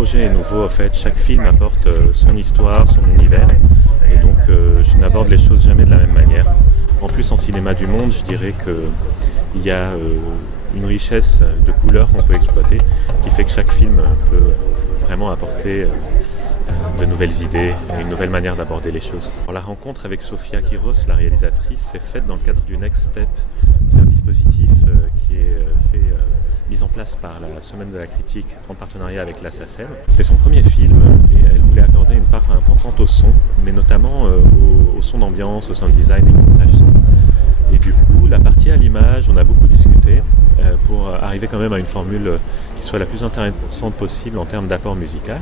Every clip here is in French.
projet est nouveau, en fait. Chaque film apporte son histoire, son univers. Et donc, je n'aborde les choses jamais de la même manière. En plus, en cinéma du monde, je dirais qu'il y a une richesse de couleurs qu'on peut exploiter, qui fait que chaque film peut vraiment apporter de nouvelles idées et une nouvelle manière d'aborder les choses. Alors, la rencontre avec Sofia Quiros, la réalisatrice, s'est faite dans le cadre du Next Step. C'est un dispositif qui est mis en place par la Semaine de la Critique en partenariat avec la SACEM. C'est son premier film et elle voulait accorder une part importante au son, mais notamment au son d'ambiance, au sound design et au montage son. Et du coup, la partie à l'image, on a beaucoup discuté pour arriver quand même à une formule qui soit la plus intéressante possible en termes d'apport musical.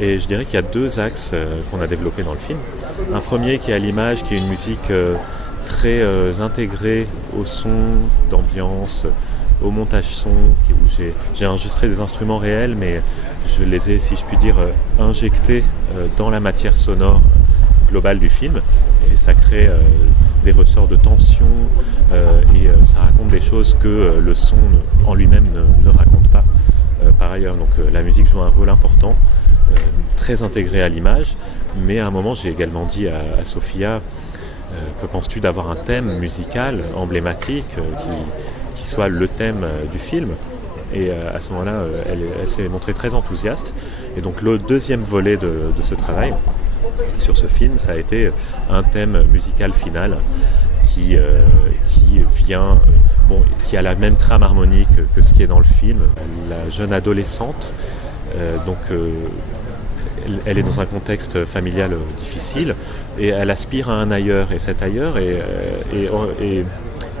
Et je dirais qu'il y a deux axes qu'on a développés dans le film. Un premier qui est à l'image, qui est une musique très intégrée au son d'ambiance, au montage son, où j'ai enregistré des instruments réels, mais je les ai, si je puis dire, injectés dans la matière sonore globale du film. Et ça crée des ressorts de tension et ça raconte des choses que le son en lui-même ne raconte pas par ailleurs. Donc la musique joue un rôle important, très intégré à l'image, mais à un moment j'ai également dit à Sofia, que penses-tu d'avoir un thème musical emblématique qui soit le thème du film? Et à ce moment-là, elle s'est montrée très enthousiaste. Et donc le deuxième volet de ce travail sur ce film, ça a été un thème musical final qui vient, qui a la même trame harmonique que ce qui est dans le film. La jeune adolescente, elle est dans un contexte familial difficile et elle aspire à un ailleurs. Et cet ailleurs est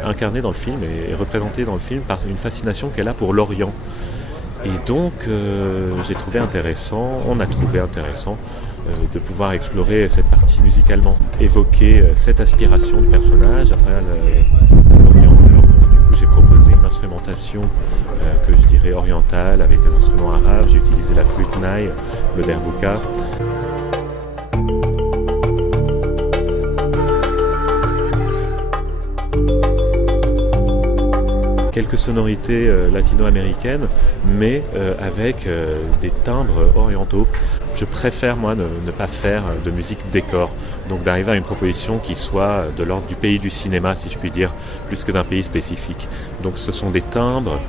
incarné dans le film et représenté dans le film par une fascination qu'elle a pour l'Orient. Et donc, on a trouvé intéressant de pouvoir explorer cette partie musicalement, évoquer cette aspiration du personnage à travers l'Orient. Du coup, j'ai proposé une instrumentation que je dirais orientale avec des instruments arabes. J'ai utilisé la flûte naï, le derbouka. Quelques sonorités latino-américaines, mais avec des timbres orientaux. Je préfère, moi, ne pas faire de musique décor, donc d'arriver à une proposition qui soit de l'ordre du pays du cinéma, si je puis dire, plus que d'un pays spécifique. Donc ce sont des timbres,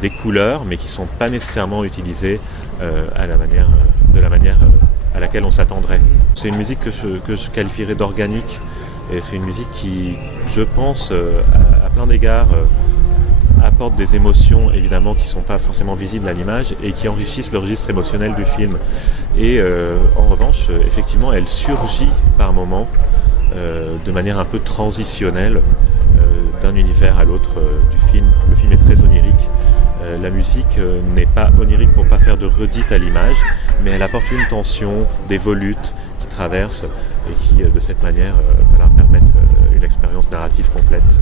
des couleurs, mais qui ne sont pas nécessairement utilisées de la manière à laquelle on s'attendrait. C'est une musique que je qualifierais d'organique, et c'est une musique qui, je pense, à plein d'égards, apporte des émotions évidemment qui ne sont pas forcément visibles à l'image et qui enrichissent le registre émotionnel du film. Et en revanche, effectivement, elle surgit par moments de manière un peu transitionnelle d'un univers à l'autre du film. Le film est très onirique. La musique n'est pas onirique pour ne pas faire de redite à l'image, mais elle apporte une tension, des volutes qui traversent et qui, de cette manière, permettent une expérience narrative complète.